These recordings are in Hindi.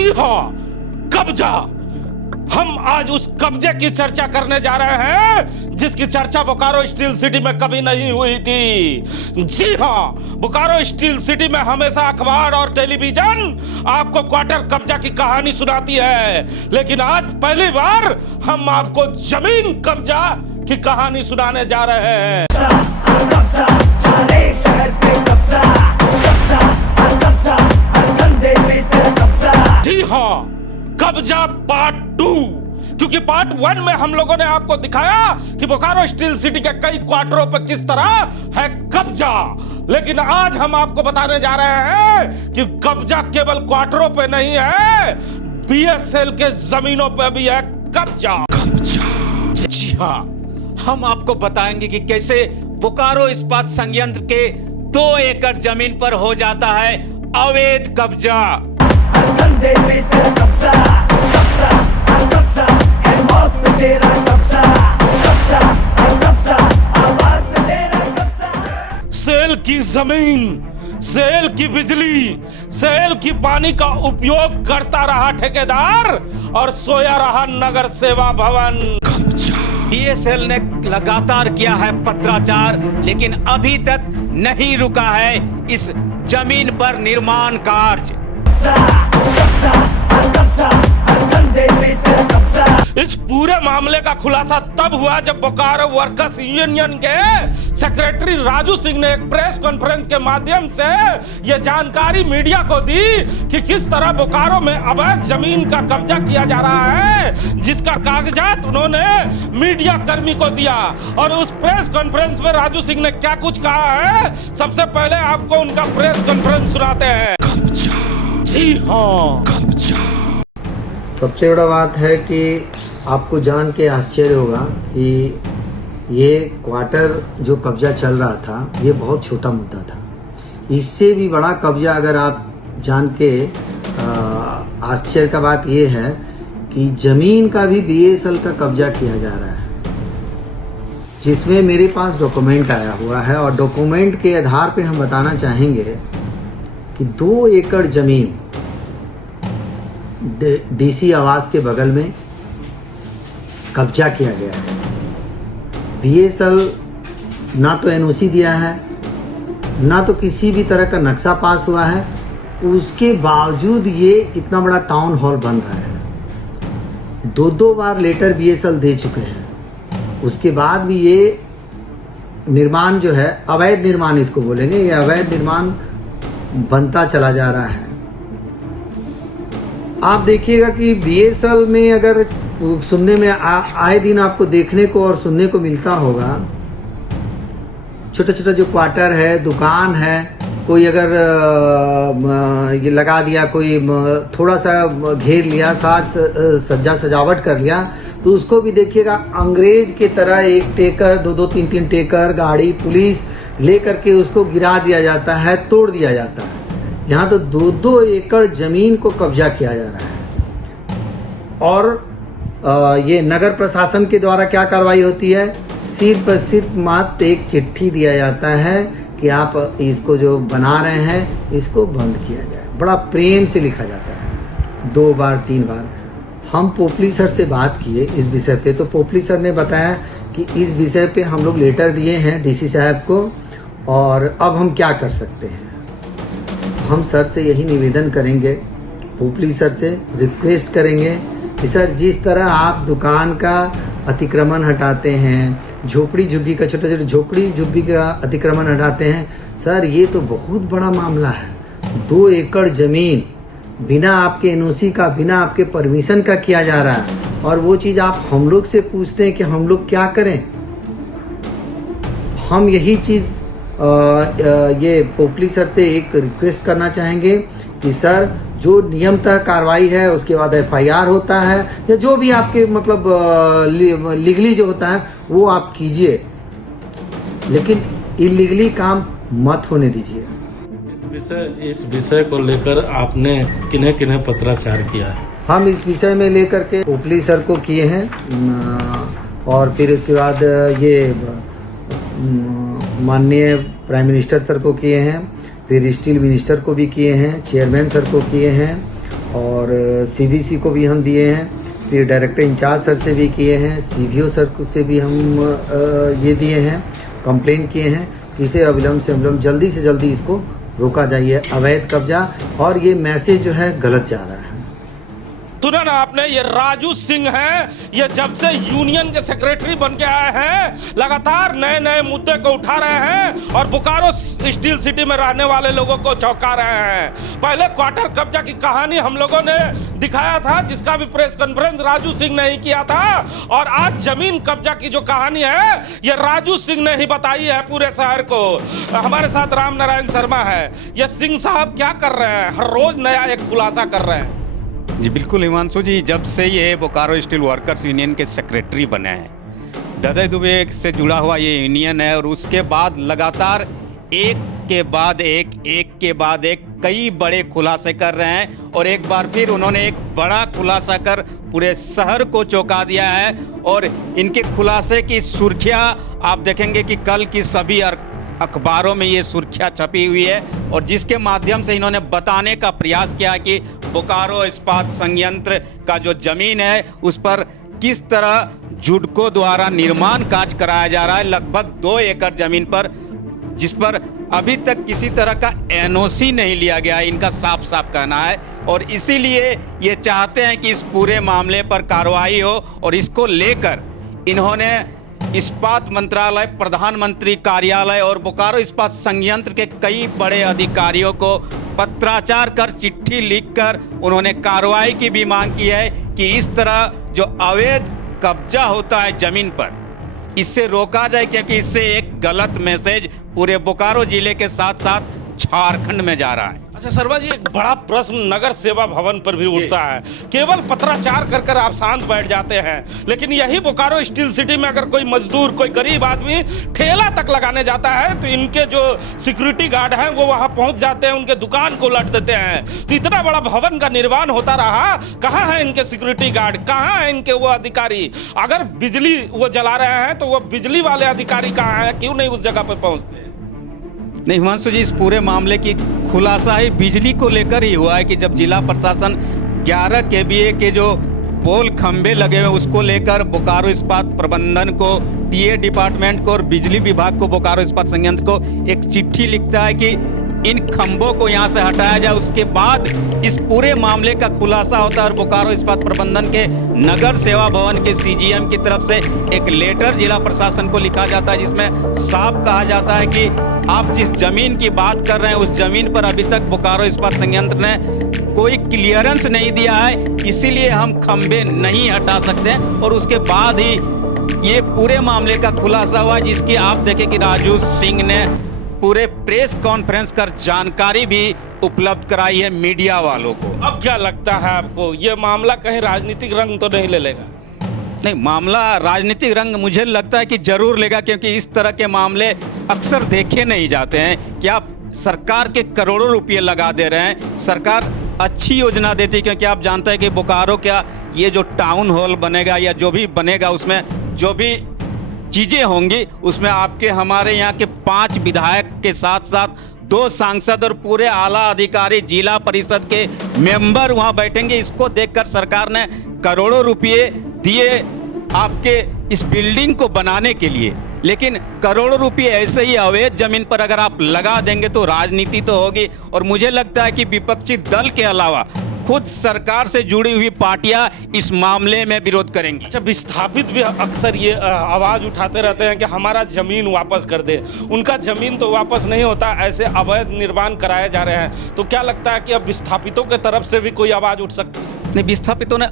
जी हाँ, कब्जा। हम आज उस कब्जे की चर्चा करने जा रहे हैं जिसकी चर्चा बोकारो स्टील सिटी में कभी नहीं हुई थी। जी हाँ, बोकारो स्टील सिटी में हमेशा अखबार और टेलीविजन आपको क्वार्टर कब्जा की कहानी सुनाती है, लेकिन आज पहली बार हम आपको जमीन कब्जा की कहानी सुनाने जा रहे हैं। कब्जा, सारे शहर पे कब्जा, कब्जा, कब्जा, हर धंधे पे तेरा कब्जा। जी हाँ, कब्जा पार्ट 2, क्योंकि पार्ट 1 में हम लोगों ने आपको दिखाया कि बोकारो स्टील सिटी के कई क्वार्टरों पर किस तरह है कब्जा, लेकिन आज हम आपको बताने जा रहे हैं कि कब्जा केवल क्वार्टरों पे नहीं है, बीएसएल के जमीनों पे भी है कब्जा। जी हाँ, हम आपको बताएंगे कि कैसे बोकारो इस्पात संयंत्र के 2 एकड़ जमीन पर हो जाता है अवैध कब्जा। हर धंधे पे तेरा कब्जा, कब्जा, कब्जा, है मौत पे तेरा कब्जा, कब्जा, कब्जा, आवाज पे तेरा कब्जा। सेल की जमीन, सेल की बिजली, सेल की पानी का उपयोग करता रहा ठेकेदार और सोया रहा नगर सेवा भवन। बीएसएल ने लगातार किया है पत्राचार, लेकिन अभी तक नहीं रुका है इस जमीन पर निर्माण कार्य। इस पूरे मामले का खुलासा तब हुआ जब बोकारो वर्कर्स यूनियन के सेक्रेटरी राजू सिंह ने एक प्रेस कॉन्फ्रेंस के माध्यम से यह जानकारी मीडिया को दी कि किस तरह बोकारो में अवैध जमीन का कब्जा किया जा रहा है, जिसका कागजात उन्होंने मीडिया कर्मी को दिया। और उस प्रेस कॉन्फ्रेंस में राजू सिंह ने क्या कुछ कहा है, सबसे पहले आपको उनका प्रेस कॉन्फ्रेंस सुनाते हैं। जी हाँ, कब्जा। सबसे बड़ा बात है कि आपको जान के आश्चर्य होगा कि ये क्वार्टर जो कब्जा चल रहा था ये बहुत छोटा मुद्दा था। इससे भी बड़ा कब्जा अगर आप जान के आश्चर्य का बात ये है कि जमीन का भी बीएसएल का कब्जा किया जा रहा है, जिसमें मेरे पास डॉक्यूमेंट आया हुआ है। और डॉक्यूमेंट के आधार पे हम बताना चाहेंगे कि 2 एकड़ जमीन डीसी आवास के बगल में कब्जा किया गया है। बीएसएल ना तो एनओसी दिया है, ना तो किसी भी तरह का नक्शा पास हुआ है, उसके बावजूद ये इतना बड़ा टाउन हॉल बन रहा है। 2 बार लेटर बीएसएल दे चुके हैं, उसके बाद भी ये निर्माण जो है, अवैध निर्माण इसको बोलेंगे, ये अवैध निर्माण बनता चला जा रहा है। आप देखिएगा कि बीएसएल में अगर सुनने में आए दिन आपको देखने को और सुनने को मिलता होगा, छोटा छोटा जो क्वार्टर है, दुकान है, कोई अगर ये लगा दिया, कोई थोड़ा सा घेर लिया, साज सज्जा सजावट कर लिया, तो उसको भी देखिएगा अंग्रेज के तरह 1 टेकर 2-2, 3-3 टेकर गाड़ी पुलिस लेकर के उसको गिरा दिया जाता है, तोड़ दिया जाता है। यहाँ तो 2-2 एकड़ जमीन को कब्जा किया जा रहा है। और ये नगर प्रशासन के द्वारा क्या कार्रवाई होती है, सिर्फ सिर्फ मात्र एक चिट्ठी दिया जाता है कि आप इसको जो बना रहे हैं इसको बंद किया जाए। बड़ा प्रेम से लिखा जाता है। 2 बार 3 बार हम पोपली सर से बात किए इस विषय पे, तो पोपली सर ने बताया कि इस विषय पे हम लोग लेटर दिए हैं डीसी साहब को, और अब हम क्या कर सकते हैं। हम सर से यही निवेदन करेंगे, पोपली सर से रिक्वेस्ट करेंगे कि सर जिस तरह आप दुकान का अतिक्रमण हटाते हैं, झोपड़ी झुग्गी का, छोटे छोटे झोपड़ी झुग्गी का अतिक्रमण हटाते हैं, सर ये तो बहुत बड़ा मामला है। 2 एकड़ जमीन बिना आपके एनओसी का, बिना आपके परमिशन का किया जा रहा है, और वो चीज आप हम लोग से पूछते हैं कि हम लोग क्या करें। हम यही चीज ये पोपली सर से एक रिक्वेस्ट करना चाहेंगे कि सर जो नियमतः कार्रवाई है, उसके बाद एफआईआर होता है या जो भी आपके मतलब लीगली जो होता है वो आप कीजिए, लेकिन इलीगली काम मत होने दीजिए। इस विषय को लेकर आपने किन्हें किन्हें पत्राचार किया है? हम इस विषय में लेकर के पोपली सर को किए हैं, और फिर उसके बाद ये माननीय प्राइम मिनिस्टर सर को किए हैं, फिर स्टील मिनिस्टर को भी किए हैं, चेयरमैन सर को किए हैं, और सीबीसी को भी हम दिए हैं, फिर डायरेक्टर इंचार्ज सर से भी किए हैं, सीबीओ सर से भी हम ये दिए हैं, कंप्लेन किए हैं कि इसे अविलंब से अविलंब जल्दी से जल्दी इसको रोका जाइए, अवैध कब्जा। और ये मैसेज जो है गलत जा रहा है। सुना ना आपने, ये राजू सिंह हैं, ये जब से यूनियन के सेक्रेटरी बन के आए हैं लगातार नए नए मुद्दे को उठा रहे हैं और बोकारो स्टील सिटी में रहने वाले लोगों को चौंका रहे हैं। पहले क्वार्टर कब्जा की कहानी हम लोगों ने दिखाया था, जिसका भी प्रेस कॉन्फ्रेंस राजू सिंह ने ही किया था, और आज जमीन कब्जा की जो कहानी है ये राजू सिंह ने ही बताई है पूरे शहर को। हमारे साथ राम नारायण शर्मा है। ये सिंह साहब क्या कर रहे हैं? हर रोज नया एक खुलासा कर रहे हैं। जी बिल्कुल हिमांशु जी, जब से ये बोकारो स्टील वर्कर्स यूनियन के सेक्रेटरी बने हैं, ददई दुबे से जुड़ा हुआ ये यूनियन है, और उसके बाद लगातार एक के बाद एक कई बड़े खुलासे कर रहे हैं। और एक बार फिर उन्होंने एक बड़ा खुलासा कर पूरे शहर को चौंका दिया है। और इनके खुलासे की सुर्खियां आप देखेंगे कि कल की सभी अखबारों में ये सुर्खियां छपी हुई है, और जिसके माध्यम से इन्होंने बताने का प्रयास किया कि बोकारो इस्पात संयंत्र का जो जमीन है उस पर किस तरह जुडको द्वारा निर्माण कार्य कराया जा रहा है, लगभग 2 एकड़ जमीन पर, जिस पर अभी तक किसी तरह का एनओसी नहीं लिया गया है, इनका साफ साफ कहना है। और इसीलिए ये चाहते हैं कि इस पूरे मामले पर कार्रवाई हो, और इसको लेकर इन्होंने इस्पात मंत्रालय, प्रधानमंत्री कार्यालय और बोकारो इस्पात संयंत्र के कई बड़े अधिकारियों को पत्राचार कर, चिट्ठी लिखकर उन्होंने कार्रवाई की भी मांग की है कि इस तरह जो अवैध कब्जा होता है जमीन पर, इससे रोका जाए, क्योंकि इससे एक गलत मैसेज पूरे बोकारो जिले के साथ साथ झारखंड में जा रहा है। अच्छा शर्मा जी, एक बड़ा प्रश्न नगर सेवा भवन पर भी उठता है। केवल पत्राचार कर कर आप शांत बैठ जाते हैं, लेकिन यही बोकारो स्टील सिटी में अगर कोई मजदूर, कोई गरीब आदमी ठेला तक लगाने जाता है तो इनके जो सिक्योरिटी गार्ड हैं वो वहां पहुंच जाते हैं, उनके दुकान को लट देते हैं। तो इतना बड़ा भवन का निर्माण होता रहा, कहाँ है इनके सिक्योरिटी गार्ड, कहाँ है इनके वो अधिकारी? अगर बिजली वो जला रहे हैं तो वो बिजली वाले अधिकारी कहाँ हैं? क्यों नहीं उस जगह पर पहुंचते? नहीं हिमांशु जी, इस पूरे मामले की खुलासा ही बिजली को लेकर ही हुआ है कि जब जिला प्रशासन 11 केवीए के जो पोल खंबे लगे हुए उसको लेकर बोकारो इस्पात प्रबंधन को, टीए डिपार्टमेंट को और बिजली विभाग को, बोकारो इस्पात संयंत्र को एक चिट्ठी लिखता है कि इन खंभों को यहाँ से हटाया जाए। उसके बाद इस पूरे मामले का खुलासा होता है और बोकारो इस्पात प्रबंधन के नगर सेवा भवन के सीजीएम की तरफ से एक लेटर जिला प्रशासन को लिखा जाता है, जिसमें साफ कहा जाता है कि आप जिस जमीन की बात कर रहे हैं उस जमीन पर अभी तक बोकारो इस्पात संयंत्र ने कोई क्लियरेंस नहीं दिया है, इसीलिए हम खंभे नहीं हटा सकते। और उसके बाद ही ये पूरे मामले का खुलासा हुआ, जिसकी आप देखें कि राजू सिंह ने पूरे प्रेस कॉन्फ्रेंस कर जानकारी भी उपलब्ध कराई है मीडिया वालों को। अब क्या लगता है आपको, ये मामला कहीं राजनीतिक रंग तो नहीं ले लेगा? नहीं, मामला राजनीतिक रंग मुझे लगता है कि जरूर लेगा, क्योंकि इस तरह के मामले अक्सर देखे नहीं जाते हैं कि आप सरकार के करोड़ों रुपए लगा दे रहे हैं। सरकार अच्छी योजना देती है, क्योंकि आप जानते हैं कि बोकारो क्या ये जो टाउन हॉल बनेगा या जो भी बनेगा उसमें जो भी चीज़ें होंगी उसमें आपके हमारे यहाँ के 5 विधायक के साथ साथ 2 सांसद और पूरे आला अधिकारी, जिला परिषद के मेंबर वहाँ बैठेंगे। इसको देखकर सरकार ने करोड़ों रुपए दिए आपके इस बिल्डिंग को बनाने के लिए, लेकिन करोड़ों रुपए ऐसे ही अवैध जमीन पर अगर आप लगा देंगे तो राजनीति तो होगी। और मुझे लगता है कि विपक्षी दल के अलावा खुद सरकार से जुड़ी हुई पार्टियां इस मामले में विरोध करेंगी। अच्छा, विस्थापित भी अक्सर ये आवाज उठाते रहते हैं कि हमारा जमीन वापस कर दे। उनका जमीन तो वापस नहीं होता, ऐसे अवैध निर्माण कराए जा रहे हैं। तो क्या लगता है कि अब विस्थापितों के तरफ से भी कोई आवाज उठ सकती है? नहीं, विस्थापितों ने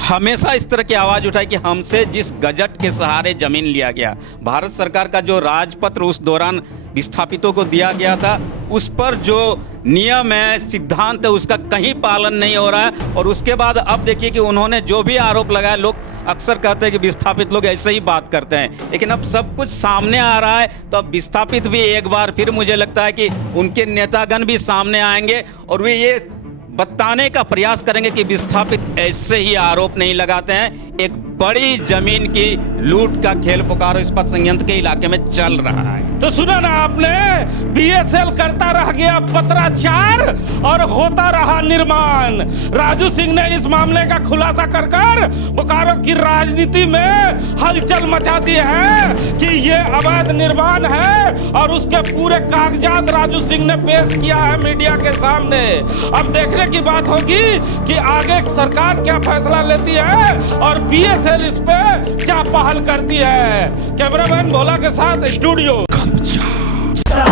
हमेशा इस तरह की आवाज़ उठाई कि हमसे जिस गजट के सहारे जमीन लिया गया, भारत सरकार का जो राजपत्र उस दौरान विस्थापितों को दिया गया था, उस पर जो नियम है, सिद्धांत है, उसका कहीं पालन नहीं हो रहा है। और उसके बाद अब देखिए कि उन्होंने जो भी आरोप लगाया, लोग अक्सर कहते हैं कि विस्थापित लोग ऐसे ही बात करते हैं, लेकिन अब सब कुछ सामने आ रहा है तो अब विस्थापित भी एक बार फिर मुझे लगता है कि उनके नेतागण भी सामने आएंगे और वे ये बताने का प्रयास करेंगे कि विस्थापित ऐसे ही आरोप नहीं लगाते हैं। एक बड़ी जमीन की लूट का खेल बोकारो इस्पात संयंत्र के इलाके में चल रहा है। तो सुना ना आपने, बीएसएल करता रह गया पत्राचार और होता रहा निर्माण। राजू सिंह ने इस मामले का खुलासा कर बोकारो की राजनीति में हलचल मचा दी है कि ये अवैध निर्माण है और उसके पूरे कागजात राजू सिंह ने पेश किया है मीडिया के सामने। अब देखने की बात होगी कि आगे सरकार क्या फैसला लेती है और बीएसएल इस पे क्या पहल करती है। कैमरामैन भोला के साथ स्टूडियो। कब्जा